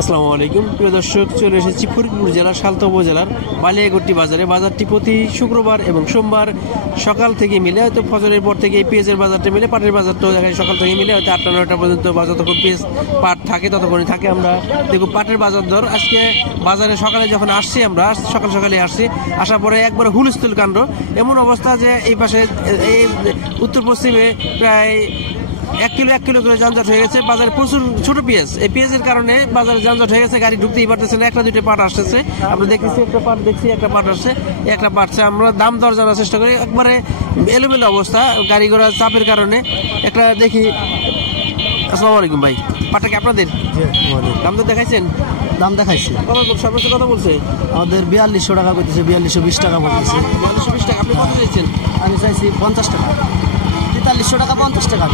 আসসালামু আলাইকুম প্রিয় দর্শক, চলে এসেছি ফরিদপুর জেলার সালতা উপজেলার বালিয়াগট্টি বাজারে। বাজারটি প্রতি শুক্রবার এবং সোমবার সকাল থেকে মিলে, হয়তো ফজরের পর থেকে পেঁয়াজের বাজারটা মিলে, পাটের বাজারটাও দেখায় সকাল থেকে মিলে, হয়তো 8টা-9টা পর্যন্ত বাজার যতক্ষণ পেঁয়াজ পাট থাকে ততক্ষণই থাকে। আমরা দেখব পাটের বাজার দর। আজকে বাজারে সকালে যখন আসছি, আমরা সকাল সকালে আসছি, আসার পরে একবারে হুলস্থুল কাণ্ড। এমন অবস্থা যে এই পাশে এই উত্তর পশ্চিমে প্রায় 1 কিলো করে যানজট হয়ে গেছে। বাজারে প্রচুর ছোট পেঁয়াজ, এই পেঁয়াজের কারণে বাজারে যানজট হয়ে গেছে, গাড়ি ঢুকতেই পারতেছে না। 1-2টা পাট আসতেছে, আমরা দেখতেছি একটা পাট দেখছি, একটা পাট আসছে, একটা পাটছে। আমরা দাম দর জানার চেষ্টা করি, একবারে এলোমেলো অবস্থা গাড়ি ঘোড়া চাপের কারণে। একটা দেখি। আসসালামু আলাইকুম ভাই, পাটটা কি আপনাদের? দাম দর দেখাইছেন? দাম দেখাইছে, সর্বোচ্চ কথা বলছে আমাদের 4200 টাকা করতেছে, 4220 টাকা বলতেছে। 4220 টাকা। আপনি কত চাইছেন? আমি চাইছি 50 টাকা, 4300 টাকা 50 টাকা।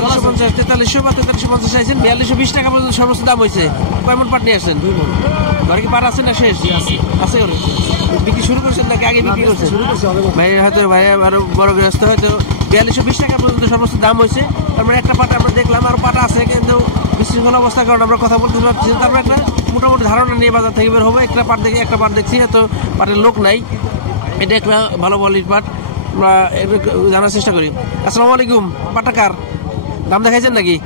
4350, 4300 বা 4350 চাইছেন। 4220 টাকা পর্যন্ত সর্বোচ্চ দাম হয়েছে। কয় মন পাট নিয়ে আসছেন? ঘরে কি পাট আছে না শেষ? আছে। ঘরে বিক্রি শুরু করছেন নাকি আগে বিক্রি করছেন? ভাই হয়তো ভাই আরো বড় গৃহস্থ, হয়তো 4220 টাকা পর্যন্ত সর্বোচ্চ দাম হয়েছে। তারপরে একটা পাট আমরা দেখলাম, আর পাট আছে কিন্তু বিশৃঙ্খল অবস্থার কারণে আমরা কথা বলতে পারছি। তারপরে একটা মোটামুটি ধারণা নিয়ে বাজার থেকে বের হবে। একটা পাট দেখি, একটা পাট দেখছি, এত পাটের লোক নাই। এটা একটা ভালো বলির পাট, আমরা জানার চেষ্টা করি। আসসালামু আলাইকুম, পাটটা কার? দাম দেখাইছেন নাকি?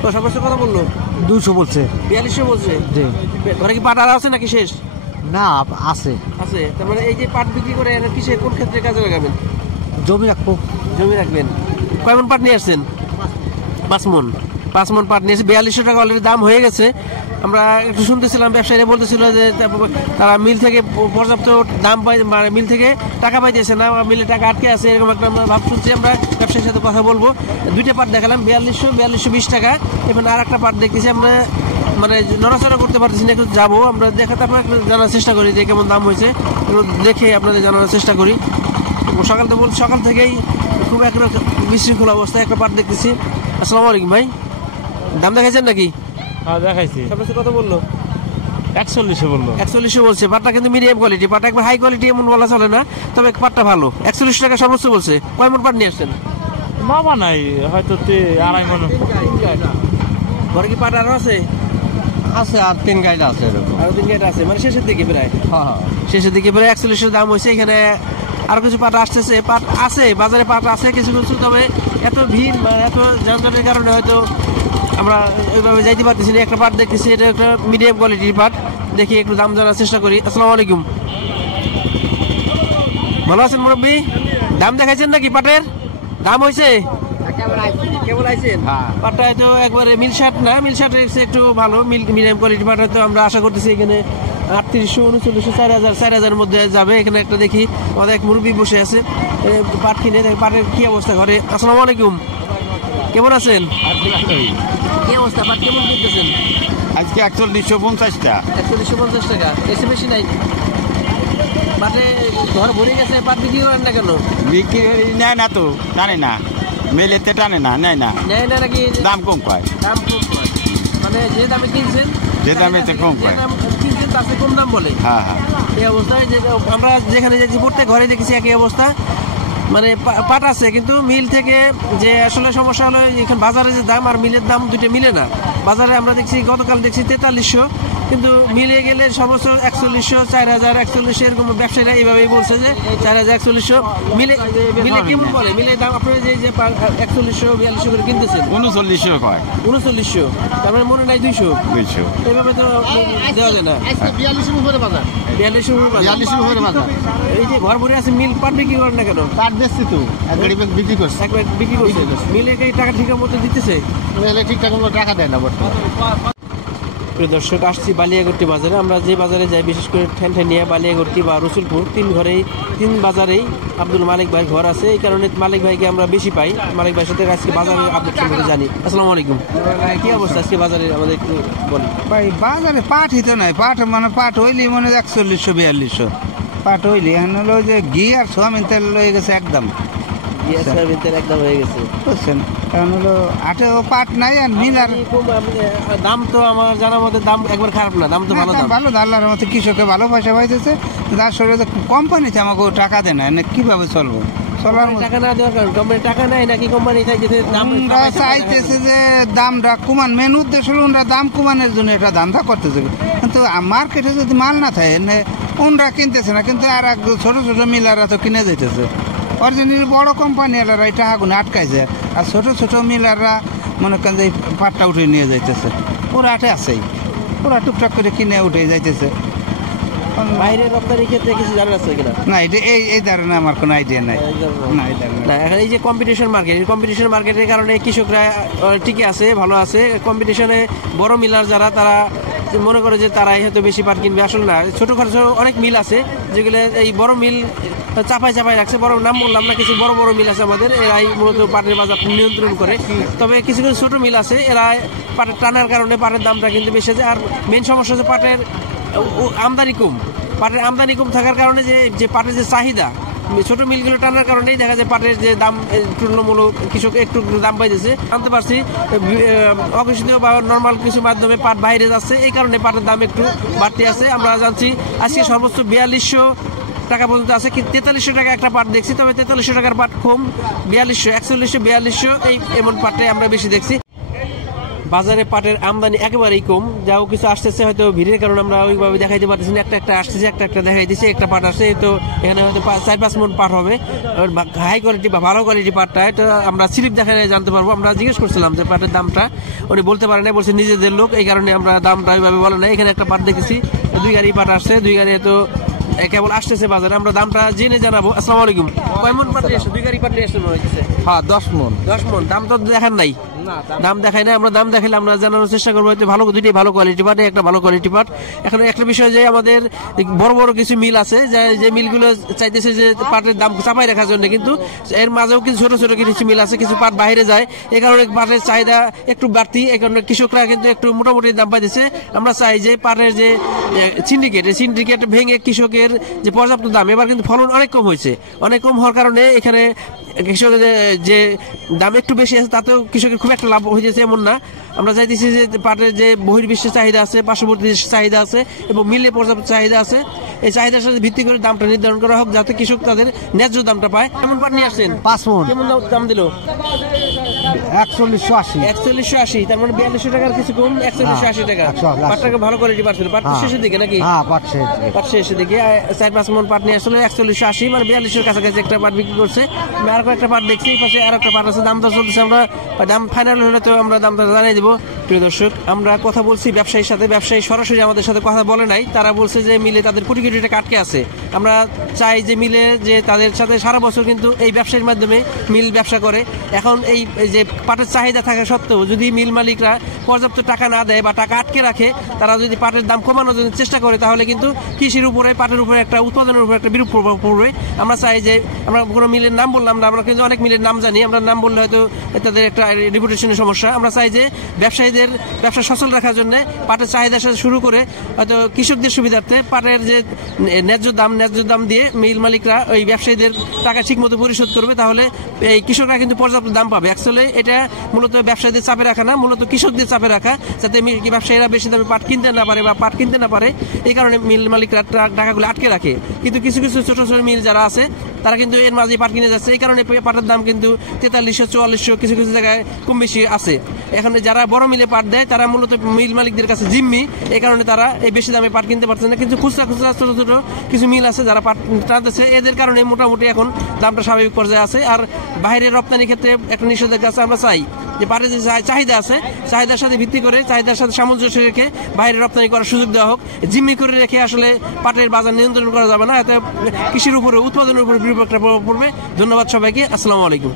তো সর্বোচ্চ কথা বললো 200 বলছে। 4200 বলছে। ঘরে কি পাট আর আছে নাকি শেষ? না, আছে। আছে। তার মানে এই যে পাট বিক্রি করে কিসে, কোন ক্ষেত্রে কাজে লাগাবেন? জমি রাখবো। জমি রাখবেন। কয় মন পাট নিয়ে আসছেন? 5 মন। 5 মন পাট নিয়েছে। 4200 টাকা অলরেডি দাম হয়ে গেছে। আমরা একটু শুনতেছিলাম, ব্যবসায়ীরা বলতেছিল যে তারা মিল থেকে পর্যাপ্ত দাম পাই, মিল থেকে টাকা পাইতেছে না, মিলে টাকা আটকে আছে, এরকম একটা আমরা ভাব শুনছি। আমরা ব্যবসায়ীর সাথে কথা বলবো। 2টা পাট দেখালাম, 4220 টাকা। এখানে আর একটা পাট দেখতেছি, আমরা মানে নড়াচড়া করতে পারতেছি না, একটু যাবো আমরা দেখা, তারপর জানার চেষ্টা করি যে কেমন দাম হয়েছে, দেখে আপনাদের জানানোর চেষ্টা করি। সকাল থেকেই খুব একটা বিশৃঙ্খল অবস্থা। একটা পাট দেখতেছি। আসসালামু আলাইকুম ভাই, দাম দেখাইছেন নাকি? হ্যাঁ দেখাইছি। সর্বোচ্চ কত বললো? 4100 বললো। 4100 বলছে। পাটটা কিন্তু মিডিয়াম কোয়ালিটি, পাটটা একবার হাই কোয়ালিটি এমন বলা চলে না, তবে পাটটা ভালো। 4100 টাকা সর্বোচ্চ বলছে। কয় মন পাট নিয়ে আসছেন? বাবা নাই, হয়তো 2.5 মন। ঘরে কি পাট আরো আছে? আছে, আর 3 গাইড আছে এরকম। আরো 3 গাঁট আছে, মানে শেষের দিকে প্রায়। হ্যাঁ, শেষের দিকে প্রায় 4100 দাম হয়েছে। এখানে আরো কিছু পাট আসতেছে, পাট আছে বাজারে, পাট আছে কিছু কিছু, তবে এত ভিড় এত যানজটের কারণে হয়তো আমরা ওইভাবে যাইতে পারতেছি না। একটা পাট দেখতেছি, এটা একটা মিডিয়াম কোয়ালিটির পাট, দেখি একটু দাম জানার চেষ্টা করি। আসসালামু আলাইকুম, ভালো আছেন মুরব্বী? দাম দেখাইছেন নাকি পাটের? দাম হয়েছে? কেবল আইছেন? পাটটা হয়তো একবারে মিল শার্ট না, মিল শার্টের একটু ভালো মিডিয়াম কোয়ালিটি পাট হয়তো আমরা আশা করতেছি এখানে 3800, 3900, 4000 মধ্যে যাবে। এখানে একটা দেখি আমাদের এক মুরব্বী বসে আছে, পাট কিনে। পাটের কি অবস্থা ঘরে? আসসালামু আলাইকুম, কেমন আছেন? কি অবস্থা, পাট কেমন কিনতেছেন? আজকে 4150 টাকা। 4150 টাকা, এসে বেশি নাই। পাটে ঘর ভরে গেছে, পাট বিক্রি করেন না কেন? বিক্রি নেয় না তো, টানে না, মেলেতে টানে না, নেয় না। নেয় না নাকি? দাম কম পায়। দাম কম পায়, মানে যে দামে কিনছেন, যে দামে কম পায়, কিনছেন তার চেয়ে কম দাম বলে। হ্যাঁ হ্যাঁ। এই অবস্থায় যে আমরা যেখানে যাচ্ছি প্রত্যেক ঘরে দেখেছি একই অবস্থা, মানে পাট আছে কিন্তু মিল থেকে যে আসলে সমস্যা হলো, এখানে বাজারে যে দাম আর মিলের দাম দুটো মিলে না। বাজারে আমরা দেখছি, গতকাল দেখছি 4300, কিন্তু মিলে গেলে সমস্ত 4100, 4000, 4100 এরকম ব্যবসায়ীরা এইভাবেই বলছে যে 4000, 4100 মিলে। মিলে কেমন বলে? মিলে দাম আপনার যে 4100, 4200 করে কিনতেছেন? 3900 কয়। 3900, তার মানে মনে নাই 200। এইভাবে তো দেওয়া যায় না। 4200 উপরে বাজার। 4200 উপরে বাজার। এই যে ঘর ভরে আছে, মিল পাট বিক্রি করেন না কেন? কাঠ বেচছি তো, এক গাড়ি বিক্রি করছে। একবার বিক্রি করছে, মিলে কি টাকা ঠিক মতো দিতেছে? ঠিকঠাক মতো টাকা দেয় না বর্তমানে। প্রিয় দর্শক, আসছি বালিয়াগট্টি বাজারে। আমরা যে বাজারে যাই, বিশেষ করে ঠ্যানঠ্যানিয়া, বালিয়াগট্টি বা রসুলপুর, 3 বাজারেই আব্দুল মালিক ভাই ঘর আছে। এই কারণে মালিক ভাইকে আমরা বেশি পাই। মালিক ভাইয়ের সাথে আজকে বাজারের আপডেট সম্পর্কে জানি। আসসালামু আলাইকুম, কি অবস্থা আজকে বাজারে আমাদের একটু বলেন ভাই। বাজারে পাট হিতো নাই, পাট হইলি মনে 4100, 4200 পাট হইলি। এখন হলো যে ঘি আর সোয়াবিন তেল লয়ে গেছে একদম, একদম হয়ে গেছে, বুঝছেন। কারণ হলো আটেও পাট নাই, আর মিল আর দাম তো আমার জানার মধ্যে দাম একবার খারাপ না, দাম তো ভালো। দাম ভালো, আল্লাহর মতো কৃষকে ভালো পয়সা পাইতেছে। আসলে কোম্পানিতে আমাকে টাকা দেয় না, কিভাবে চলবো? চলার মতো। টাকা না দেওয়ার কারণ কোম্পানি টাকা নেয় নাকি কোম্পানি চাইতেছে দাম ওরা চাইতেছে যে দামটা কমান, মেন উদ্দেশ্য হলো ওরা দাম কমানোর জন্য এটা ধান্দা করতেছে, কিন্তু মার্কেটে যদি মাল না থাকে ওনরা কিনতেছে না, কিন্তু আর ছোট ছোট মিলাররা তো কিনে যেতেছে। অরিজিনালি বড় কোম্পানিওয়ালারা এটা আগুনে আটকাইছে, আর ছোট ছোট মিলাররা মনে করেন যে পাটটা উঠে নিয়ে যাইতেছে। ওরা আটে আছেই, ওরা টুকটাক করে কিনে উঠে যাইতেছে। বাইরে রপ্তানির ক্ষেত্রে কিছু জানা আছে কিনা? না, এটা এই ধারণা আমার কোনো আইডিয়া নাই। না, এই ধারণা না, এখন এই যে কম্পিটিশন মার্কেট, এই কম্পিটিশন মার্কেটের কারণে কৃষকরা টিকে আছে, ভালো আছে। কম্পিটিশনে বড় মিলার যারা, তারা মনে করে যে তারাই হয়তো বেশি পাট কিনবে, আসলে না। ছোটখাটো অনেক মিল আছে যেগুলো এই বড় মিল চাপাই রাখছে। বড় নাম বললাম না, কিছু বড় বড় মিল আছে আমাদের, এরাই মূলত পাটের বাজার নিয়ন্ত্রণ করে। তবে কিছু কিছু ছোট মিল আছে, এরা পাটের টানার কারণে পাটের দামটা কিন্তু বেশি আছে। আর মেন সমস্যা হচ্ছে পাটের আমদানি কম। পাটের আমদানি কম থাকার কারণে যে পাটের যে চাহিদা, ছোট মিলগুলো টানার কারণেই দেখা যায় পাটের যে দাম তুলনামূলক কৃষক একটু দাম পাইতেছে। জানতে পারছি অঘোষিত বা নর্মাল কিছু মাধ্যমে পাট বাইরে যাচ্ছে, এই কারণে পাটের দাম একটু বাড়তি আছে। আমরা জানছি আজকে সর্বোচ্চ 4200 টাকা পর্যন্ত আছে, কিন্তু 4300 টাকা একটা পাট দেখছি। তবে 4300 টাকার পাট কম, 4200, 4100, 4200 এমন পাটে আমরা বেশি দেখছি। বাজারে পাটের আমদানি একেবারেই কম, যাও কিছু আসতেছে হয়তো ভিড়ের কারণে আমরা ওইভাবে দেখাইতে পারতেছি না। একটা আসতেছে, একটা দেখাইতেছে। একটা পাট আসে, তো এখানে হয়তো 4-5 মন পাট হবে, হাই কোয়ালিটি বা ভালো কোয়ালিটি পাটটা। এটা আমরা স্লিপ দেখালে জানতে পারবো। আমরা জিজ্ঞেস করছিলাম যে পাটের দামটা, উনি বলতে পারে না, বলছে নিজেদের লোক, এই কারণে আমরা দামটা ওইভাবে বলে না। এখানে একটা পাট দেখেছি, 2 গাড়ি পাট আসছে, 2 গাড়ি তো কেবল আসতেছে বাজারে। আমরা দামটা জেনে জানাবো। আসসালামু আলাইকুম। কয় মন পাট আসছে? 2 গাড়ি পাট আসছে মনে হচ্ছে। হ্যাঁ, 10 মন। 10 মন। দাম তো দেখান নাই, দাম দেখাই না। আমরা দাম দেখাইলে আমরা জানানোর চেষ্টা করবো। হয়তো ভালো, দুইটাই ভালো কোয়ালিটি পাট, একটা ভালো কোয়ালিটি পাট। এখন একটা বিষয় যে আমাদের বড় বড় কিছু মিল আছে, যে মিলগুলো চাইতেছে যে পাটের দাম চাপাই রাখার জন্য, কিন্তু এর মাঝেও কিছু ছোট ছোট কিছু মিল আছে, কিছু পাট বাইরে যায়, এই কারণে পাটের চাহিদা একটু বাড়তি। এই কারণে কৃষকরা কিন্তু একটু মোটামুটি দাম পাইতেছে। আমরা চাই যে পাটের যে সিন্ডিকেট ভেঙে কৃষকের যে পর্যাপ্ত দাম, এবার কিন্তু ফলন অনেক কম হয়েছে। অনেক কম হওয়ার কারণে এখানে কৃষকের যে দাম একটু বেশি আছে, তাতেও কৃষকের খুব একটা লাভ হয়েছে এমন না। আমরা চাইতেছি যে পাটের যে বহির্বিশ্বের চাহিদা আছে, পার্শ্ববর্তী দেশের চাহিদা আছে এবং মিলে পর্যাপ্ত চাহিদা আছে, এই চাহিদার সাথে ভিত্তি করে দামটা নির্ধারণ করা হোক, যাতে কৃষক তাদের ন্যায্য দামটা পায়। কেমন পাট নিয়ে আসছেন? 5 মন। কেমন দাম দিল? 4180। 4180, তার মানে 4200 টাকার কিছু কম, 4180 টাকা। 180 পাটটাকে ভালো কোয়ালিটি পাচ্ছিল। পাট শেষের দিকে নাকি? হ্যাঁ, পাট শেষ। পাট শেষের দিকে 4-5 মন পাট নিয়ে আসলে 4180, মানে 4200 কাছাকাছি একটা পাট বিক্রি করছে। আমি আর একটা পাট দেখছি, এই পাশে আর একটা পাট আছে, দাম দর চলতেছে। আমরা দাম ফাইনাল হলে তো আমরা দামটা জানিয়ে দিব। প্রিয় দর্শক, আমরা কথা বলছি ব্যবসায়ীর সাথে। ব্যবসায়ী সরাসরি আমাদের সাথে কথা বলে নাই, তারা বলছে যে মিলে তাদের কোটি কোটি টাকা আটকে আছে। আমরা চাই যে মিলে যে তাদের সাথে সারা বছর কিন্তু এই ব্যবসায়ীর মাধ্যমে মিল ব্যবসা করে। এখন এই যে পাটের চাহিদা থাকা সত্ত্বেও যদি মিল মালিকরা পর্যাপ্ত টাকা না দেয় বা টাকা আটকে রাখে, তারা যদি পাটের দাম কমানোর জন্য চেষ্টা করে, তাহলে কিন্তু কৃষির উপরে, পাটের উপরে, একটা উৎপাদনের উপরে একটা বিরূপ প্রভাব পড়বে। আমরা চাই যে আমরা কোনো মিলের নাম বললাম না, আমরা কিন্তু অনেক মিলের নাম জানি, আমরা নাম বললে হয়তো তাদের একটা রেপুটেশনের সমস্যা। আমরা চাই যে ব্যবসায়ীদের ব্যবসা সচল রাখার জন্য পাটের চাহিদার সাথে শুরু করে হয়তো কৃষকদের সুবিধার্থে পাটের যে ন্যায্য দাম দিয়ে মিল মালিকরা ওই ব্যবসায়ীদের টাকা ঠিক মতো পরিশোধ করবে, তাহলে এই কৃষকরা কিন্তু পর্যাপ্ত দাম পাবে। অ্যাকচুয়ালি এটা মূলত ব্যবসায়ীদের চাপে রাখা না, মূলত কৃষকদের চাপে রাখা, যাতে ব্যবসায়ীরা বেশি দামে পাট কিনতে না পারে বা পাট কিনতে না পারে, এই কারণে মিল মালিকরা টাকাগুলো আটকে রাখে। কিন্তু কিছু কিছু ছোট ছোট মিল যারা আছে, তারা কিন্তু এর মাঝে পাট কিনে যাচ্ছে, এই কারণে পাটের দাম কিন্তু 4300, 4400 কিছু কিছু জায়গায় কম বেশি আছে। এখন যারা বড় মিলে পাট দেয়, তারা মূলত মিল মালিকদের কাছে জিম্মি, এই কারণে তারা এই বেশি দামে পাট কিনতে পারছে না। কিন্তু খুচরা ছোট ছোট কিছু মিল আছে যারা পাট টানতেছে, এদের কারণে মোটামুটি এখন দামটা স্বাভাবিক পর্যায়ে আছে। আর বাইরের রপ্তানির ক্ষেত্রে একটা নিষেধাজ্ঞা আছে। আমরা চাই যে পাটের যে চাহিদা আছে, চাহিদার সাথে ভিত্তি করে, চাহিদার সাথে সামঞ্জস্য রেখে বাইরে রপ্তানি করার সুযোগ দেওয়া হোক। জিম্মি করে রেখে আসলে পাটের বাজার নিয়ন্ত্রণ করা যাবে না, এতে কৃষির উপরে, উৎপাদনের উপরে বিরূপ একটা প্রভাব পড়বে। ধন্যবাদ সবাইকে। আসসালামু আলাইকুম।